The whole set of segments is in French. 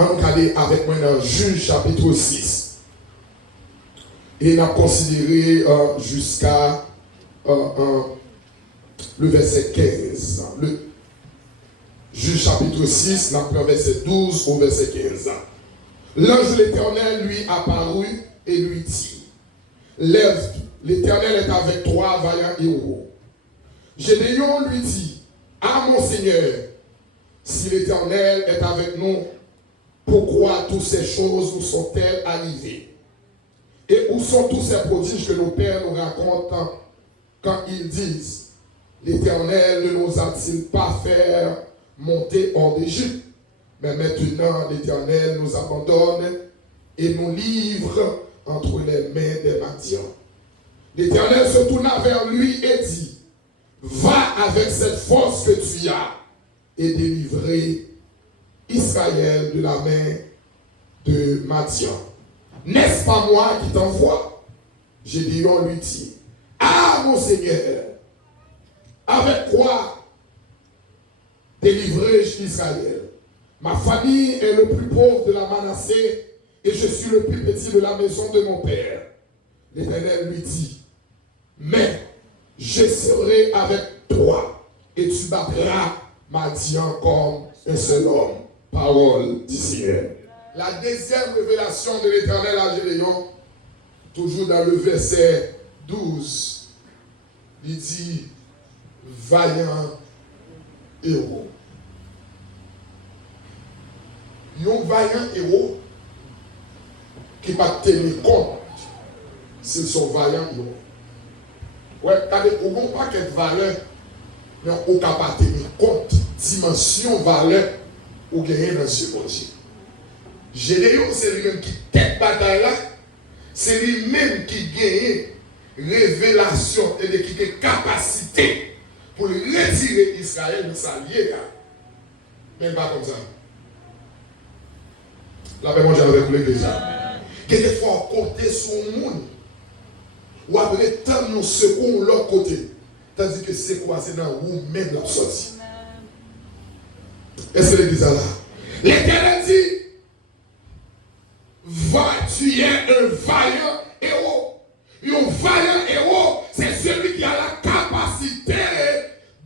On va aller avec moi dans Juge chapitre 6. Et on a considéré jusqu'à le verset 15. Le Juge chapitre 6, on a verset 12 au verset 15. L'ange de l'Éternel lui apparut et lui dit, lève, l'Éternel est avec toi, vaillant héros. Gédéon lui dit, ah mon Seigneur, si l'Éternel est avec nous, pourquoi toutes ces choses nous sont-elles arrivées? Et où sont tous ces prodiges que nos pères nous racontent quand ils disent, l'Éternel ne nous a-t-il pas fait monter hors d'Égypte? Mais maintenant, l'Éternel nous abandonne et nous livre entre les mains des Madians. L'Éternel se tourna vers lui et dit, va avec cette force que tu as et délivrer Israël de la main de Madian. N'est-ce pas moi qui t'envoie? Gédéon lui dit, ah mon Seigneur, avec quoi délivrai-je Israël? Ma famille est le plus pauvre de la Manassé et je suis le plus petit de la maison de mon père. L'Éternel lui dit, mais je serai avec toi et tu battras Madian comme un seul homme. Parole du Seigneur. La deuxième révélation de l'Éternel à Gédéon, toujours dans le verset 12, il dit, vaillant héros. Un vaillant héros qui va tenir compte s'ils sont vaillants héros. Ouais, on ne peut pas qu'être valeur, mais on ne peut pas tenir compte dimension valeur ou gagner dans ce projet. Gédéon, c'est lui-même qui tête bataille là, c'est lui-même qui gagne révélation et qui a capacité pour retirer Israël de sa liée là. Mais pas comme ça. La paix mondiale avec l'église. Quelquefois, compter sur le monde. Ou après, tant nous secouons l'autre côté. Tandis que c'est quoi? C'est dans vous-même la sortie. Est-ce que l'église est là? L'Éternel dit, va, tu es un vaillant héros. Un vaillant héros, c'est celui qui a la capacité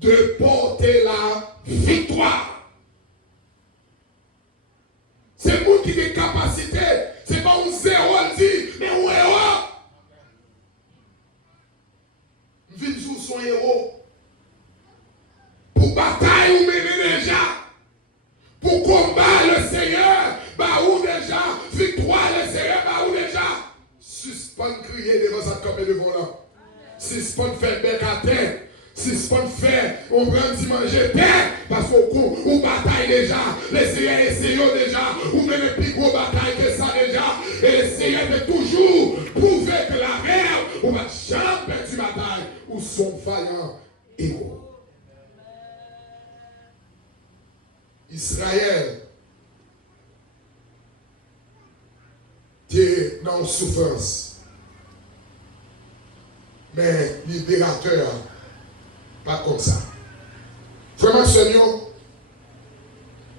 de porter la victoire. C'est vous qui avez capacité. C'est pas un zéro dit, mais un héros. Vite sur son héros. Pour bataille ou mener déjà. Pour combattre le Seigneur, bah ou déjà. Victoire le Seigneur, bah ou déjà. Suspend crier devant sa campée de volant. Suspend faire bec à terre. Suspend faire, on prend d'y manger terre. Parce qu'on bataille déjà. Les Seigneurs essayent déjà. Ou même les plus gros batailles que ça déjà. Et les Seigneurs de toujours prouver que la mer, on va jamais perdre une bataille. Ou son vaillant héros. Israël était dans une souffrance. Mais libérateur, pas comme ça. Vraiment, Seigneur,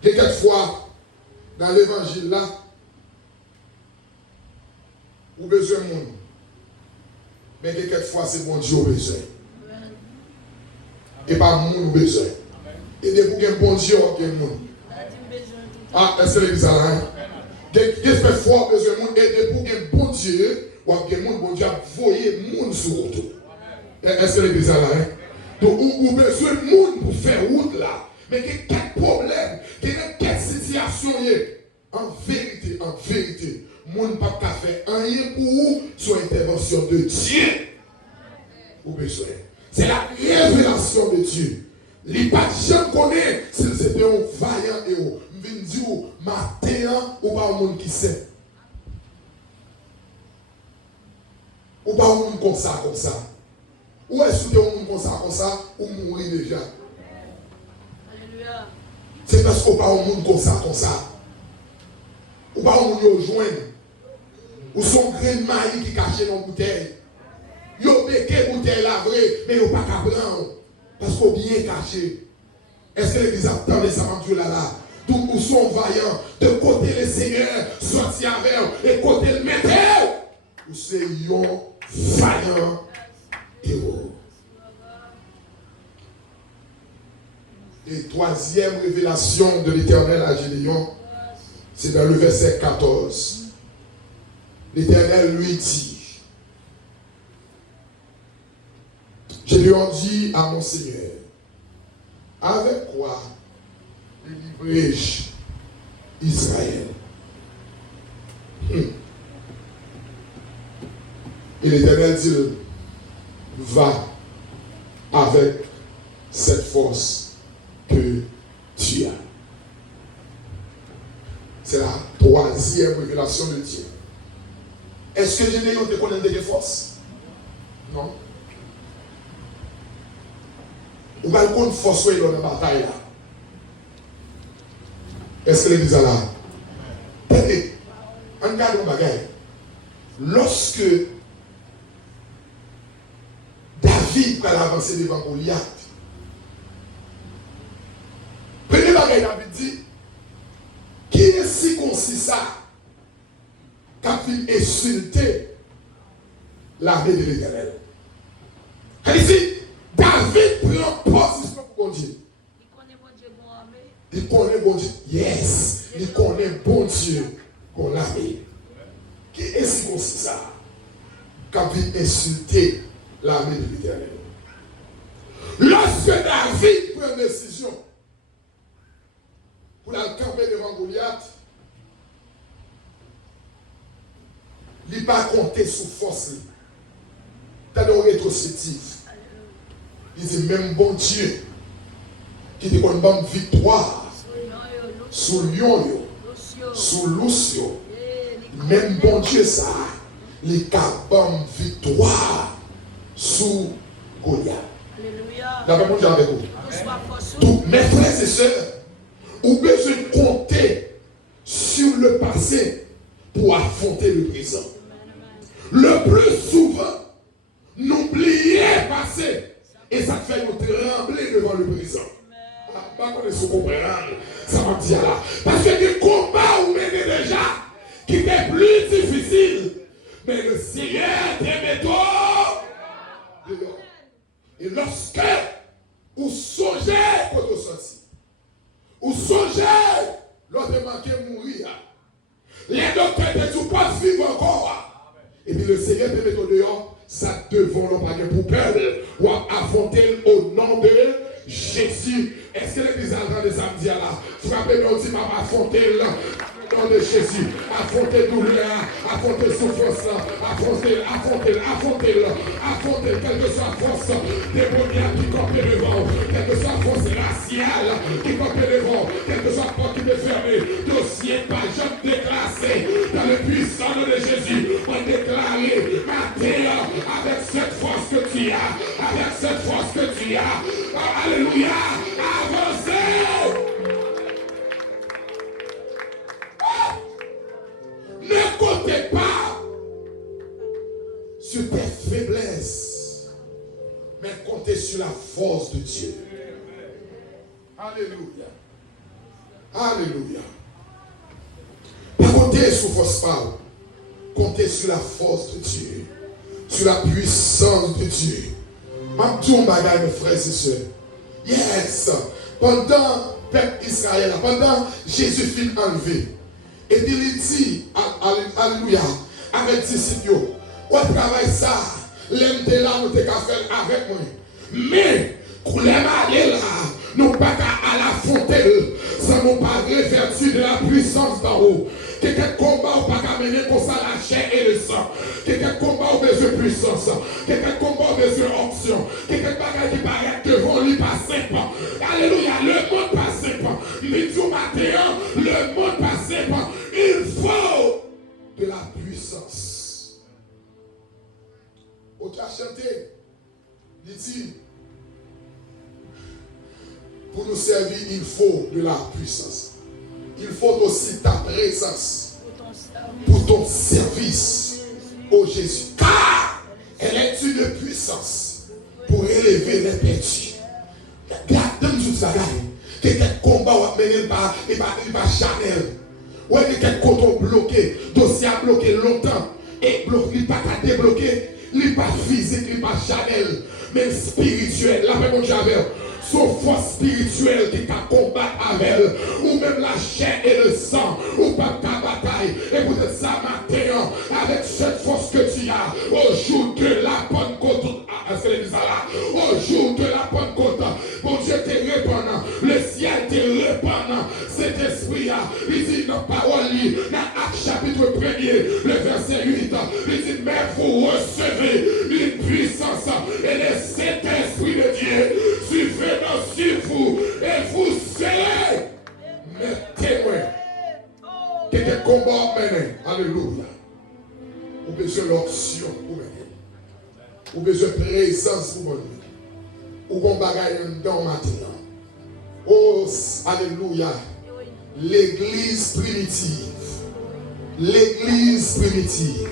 quelquefois, dans l'évangile là, vous avez besoin de monde. Mais quelquefois, c'est bon Dieu besoin. Et pas monde besoin. Et de vous avez bon Dieu, vous avez monde. Ah, est-ce que l'église a là? Quelquefois, vous avez besoin de monde. Et de vous avez bon Dieu, vous avez monde, bon Dieu, vous voyez monde sur route. Est-ce que l'église a là? Donc, vous avez besoin de monde pour faire route là. Mais il y a quelques problèmes, il y a quelques situations. En vérité, le monde ne peut pas faire rien pour vous sur l'intervention de Dieu. Vous besoin. C'est la révélation de Dieu. Les patients connaissent si c'était un vaillant héros. Je viens dire, matin, ou pas un monde qui sait. Ou pas un monde comme ça. Ou est-ce que un monde comme ça, ou mourir déjà. Alléluia. C'est parce qu'on pas un monde comme ça. Ou pas un monde qui rejoint. Ou son grain de maïs qui caché dans la bouteille. Yo béqué bouteille la vraie, mais yo pas qu'à prendre. Parce qu'on bien caché. Est-ce que l'église attend les amateurs là? Donc, où sont vaillants? De côté un vaillant héros. Et troisième révélation de l'Éternel à Gédéon, c'est dans le verset 14. L'Éternel lui dit, Gédéon dit à mon Seigneur, avec quoi délivrai-je Israël? Et l'Éternel dit, va avec cette force que tu as. C'est la troisième révélation de Dieu. Est-ce que Gédéon te connaît des forces? Non. Ou bien qu'on force dans la bataille là. Est-ce que l'église est là? Tenez, on regarde un bagaille. Lorsque David va avancer devant Goliath, premier bagaille David dit, qui est si concis ça qu'a pu insulter l'armée de l'Éternel? Elle dit, David prend position pour Dieu. Il connaît bon Dieu. Yes. Il connaît bon Dieu qu'on l'a mis. Qui est ce qu'on sait ça? Quand il insulter l'armée de l'Éternel. Lorsque David prend une décision pour la camper devant Goliath, il n'a pas compté sous force. T'as une rétrospective. Il dit même bon Dieu qui te donne une victoire sous lion, sous Lucio, même bon Dieu ça, il a une victoire sous Goliath. D'abord, bon Dieu avec vous. Donc, mes frères et sœurs, vous avez besoin de compter sur le passé pour affronter le présent. Le plus souvent, n'oubliez le passé. Et ça fait nous trembler devant le présent. Pas qu'on est sous comprendre. Ça va dire là. Parce que des combats vous menez déjà qui étaient plus difficiles. Mais le Seigneur te met dehors. Et lorsque vous songez quand vous sortez, vous songez lors de manquer mourir, les docteurs te disent pas vivre encore. Et puis le Seigneur te met dehors. Ça devant le paquet pour peur ou affronter au nom de Jésus. Est-ce que l'église a le temps de samedi là? Frappez-moi aussi, m'a affronter le nom de Jésus. Affronter douleur, affronter souffrance, affronter, quelle que soit la force démoniaque qui campe devant, quelle que soit la force raciale qui campe devant, quelle que soit la porte qui est fermée, dossier pas jamais déclassé dans le puissant nom de Jésus. On déclaré matin avec cette force que tu as, avec cette force que tu as. Alléluia, avancez. Ne comptez pas sur tes faiblesses, mais comptez sur la force de Dieu. Alléluia. Alléluia. Pas compter sur force parle. Comptez sur la force de Dieu, sur la puissance de Dieu. M'abdou bagay mes frères et sœurs. Yes. Pendant peuple Israël, pendant Jésus fut enlevé. Et puis il dit, alléluia, avec disciples, on travaille ça, l'aime de là, nous te faire avec moi. Mais, pour les aller là, nous pas à la fontaine, ça nous pas révertir de la puissance d'en haut. Quelqu'un combat ou pas qu'à mener comme ça la chair et le sang. Quelqu'un combat ou besoin de puissance. Quelqu'un combat ou besoin d'option. Quelqu'un bagaille qui paraît devant lui pas simple. Alléluia, le monde pas simple. Mais du matin, le monde pas simple. Il faut de la puissance. On t'a chanté. Il dit, pour nous servir, il faut de la puissance. Il faut aussi ta présence pour ton service, ô Jésus. Car elle est une puissance pour élever les perdus. Donne-nous ça, quelqu'un combat ou mener il va Chanel. Ou quelqu'un coton bloqué, dossier bloqué longtemps. Et il n'est pas qu'à débloquer, il n'est pas physique, il n'est pas charnel, mais spirituel. La même j'avais. Son force spirituelle qui t'a combattre avec elle, ou même la chair et le sang, ou pas ta bataille. Et peut-être ça matin, avec cette force que tu as, au jour de la Pentecôte, au jour de la Pentecôte, bon Dieu te répand, le ciel te répand, cet esprit, il dit dans parole, dans Actes chapitre 1er, le verset 8, il dit, mais vous recevez une puissance et le Saint-Esprit de Dieu, suivez sur vous et vous serez mes témoins. Quel combat mené, alléluia. Ou besoin d'option pour mener. Ou besoin de présence pour mener. Ou qu'on bagaille dans matin. Oh, alléluia. L'église primitive. L'église primitive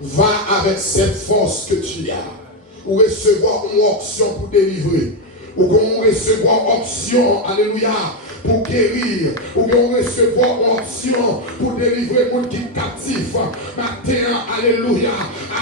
va avec cette force que tu as. Ou recevoir une option pour délivrer. Ou qu'on recevoir option, alléluia, pour guérir, ou qu'on recevoir option pour délivrer le monde qui est captif. Matin, alléluia,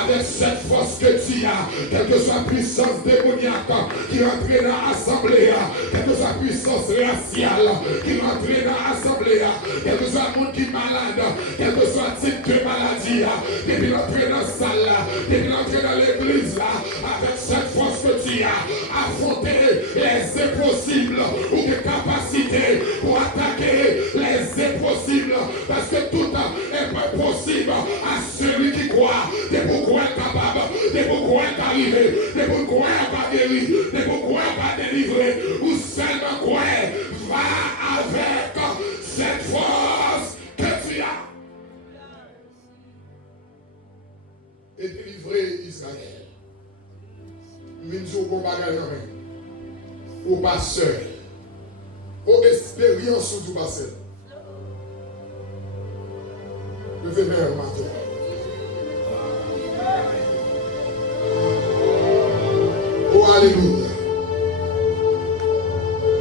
avec cette force que tu as, quelle que soit la puissance démoniaque qui rentre dans l'assemblée, quelle que soit la puissance raciale qui rentre dans l'assemblée, quel que soit le monde qui est malade, quel que soit le type de maladie, depuis l'entrée dans la salle, depuis l'entrée dans l'église, avec cette force que tu as, affronter les impossibles ou des capacités pour attaquer les impossibles, parce que tout est possible à celui qui croit. Des pourquoi est capable, des pourquoi est arrivé, des pourquoi est pas guéri, des pourquoi est pas délivré, ou seulement quoi va avec cette force que tu as et délivrer Israël. Minjou qu'on bagaille en main. Ou pas seul. Ou expérience ou du passé. Levez-moi un matin. Oh alléluia.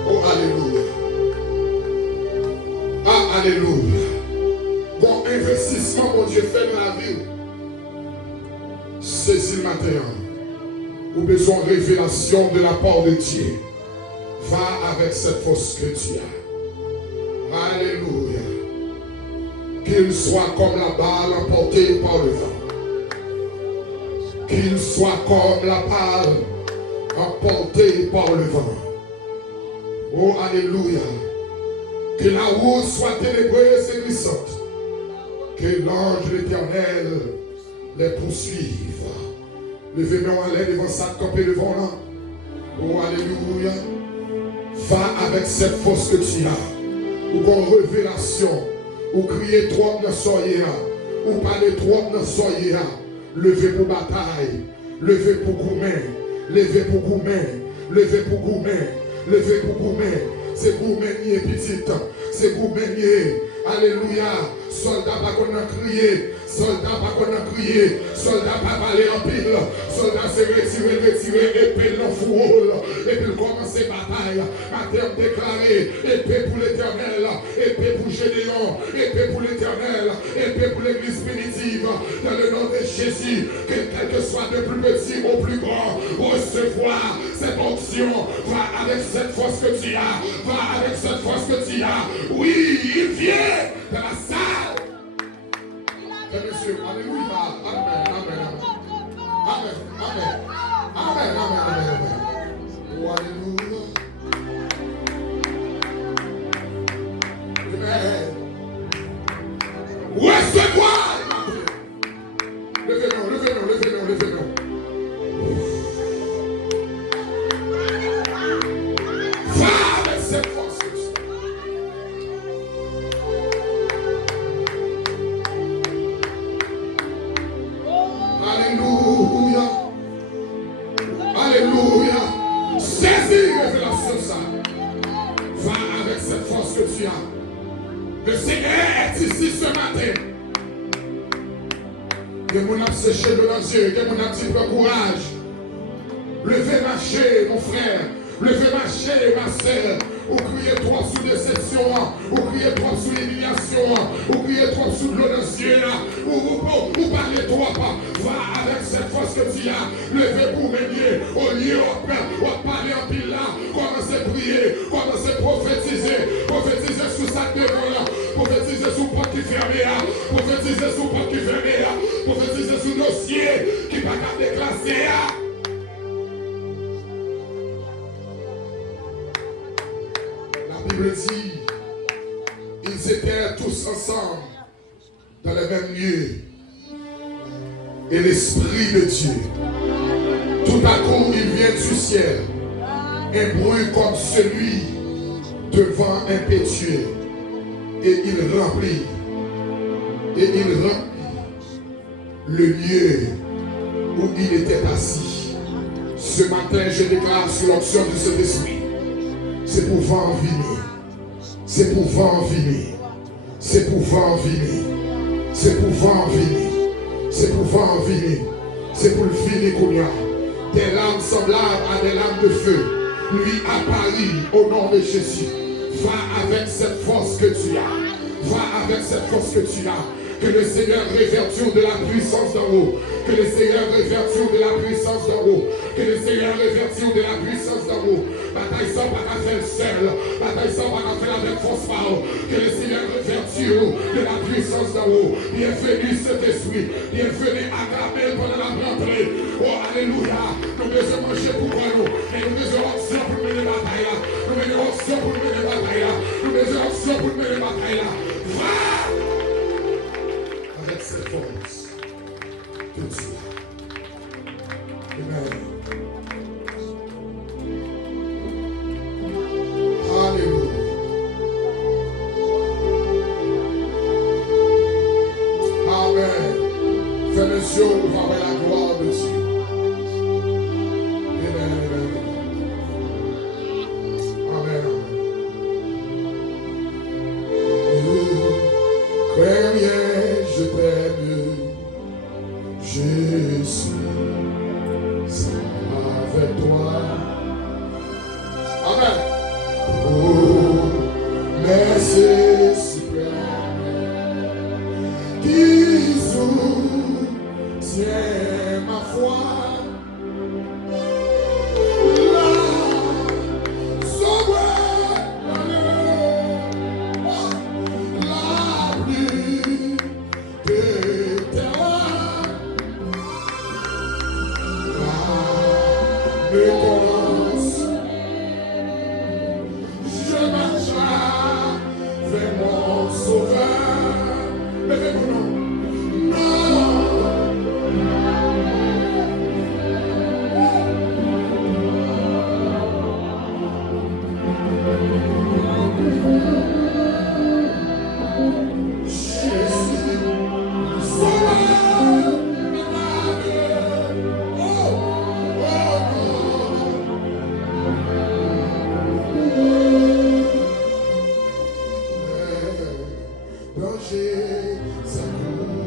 Oh alléluia. Ah alléluia. Bon investissement mon Dieu fait dans la vie. Saisis le matin. Ou besoin de révélation de la part de Dieu. Va avec cette force que tu as. Alléluia. Qu'il soit comme la balle emportée par le vent. Qu'il soit comme la balle emportée par le vent. Oh, alléluia. Que la route soit ténébreuse et glissante. Que l'ange de l'Éternel les poursuive. Levez-moi en l'air devant ça, camper devant là. Oh, alléluia. Va avec cette force que tu as. Ou qu'on révélation. Ou crier trop dans soyez. Ou parler trop dans soyez. Levez pour bataille. Levez pour gourmet. Levez pour gourmet. Levez pour gourmet. Levez pour gourmet. C'est gourmet nier petite. C'est gourmet nier. Alléluia. Soldat pas qu'on a crié. Soldat pas qu'on a crié. Soldat pas parler en pile. Soldat c'est retirer, épée dans fourreau. Et puis commencer bataille. À terme déclaré, épée pour l'Éternel, épée pour Gédéon, épée pour l'Éternel, épée pour l'église primitive. Dans le nom de Jésus, que quel que soit de plus petit au plus grand, recevoir cette onction. Va avec cette force que tu as. Va avec cette force que tu as. Oui, il vient dans la salle. Monsieur, alléluia, amen, amen, amen, amen, amen, amen, amen, amen. Oh, alléluia. Amen. Recevoir. Levez-nous, levez-nous, levez-nous, levez-nous. Va avec cette force. Alléluia. Alléluia. Saisis révélation ça. Va avec cette force que tu as. Le Seigneur est ici ce matin. Que mon âme séché de nos yeux, que mon âme dit prends courage. Levez marcher, mon frère. Levez marcher, ma sœur. Ou criez toi sous déception, ou criez toi sous humiliation, ou criez toi sous l'eau de Dieu, ou parlez toi pas. Va avec cette force que tu as. Levez pour mener au lieu au Père. On va parler en pile là. Commencez à prier. Commencez à prophétiser. Prophétiser sous sa devant. Prophétiser sous porte qui ferme. Prophétiser sous porte qui ferme. Prophétiser sous dossier qui ne va pas déclasser. La Bible dit, ils étaient tous ensemble dans le même lieu. Et l'Esprit de Dieu, tout à coup, il vient du ciel, un bruit comme celui de vent impétueux, et il remplit le lieu où il était assis. Ce matin, je déclare sur l'onction de cet esprit, c'est pour vent venir, c'est pour vent venir, c'est pour vent venir, c'est pour vent venir. C'est pour vent venir. C'est pour le finir qu'on y a. Des larmes semblables à des larmes de feu lui apparut au nom de Jésus. Va avec cette force que tu as. Va avec cette force que tu as. Que le Seigneur réverture de la puissance d'en haut. Que le Seigneur réverture de la puissance d'en haut. Que le Seigneur réverture de la puissance d'en haut. Bataille sans pas qu'à faire seul. Bataille sans pas qu'à faire avec force parole. Que le Seigneur réverture de la puissance d'en haut. Bienvenue cet esprit. Bienvenue à Camel pendant la rentrée. Oh alléluia. Nous devons manger pour nous. Et nous devons option pour mener la bataille là. Nous devons option pour mener la bataille là. Nous devons option pour mener la bataille là. Va! Avec cette force que tu as. Amen. Alléluia. Amen. Fais le yeux, on va voir la gloire de Dieu. Amen, amen. Amen, amen. Combien je t'aime, je suis avec toi. Amen. Oh, merci suprême, qui soutient ma foi. Brancher sa cour.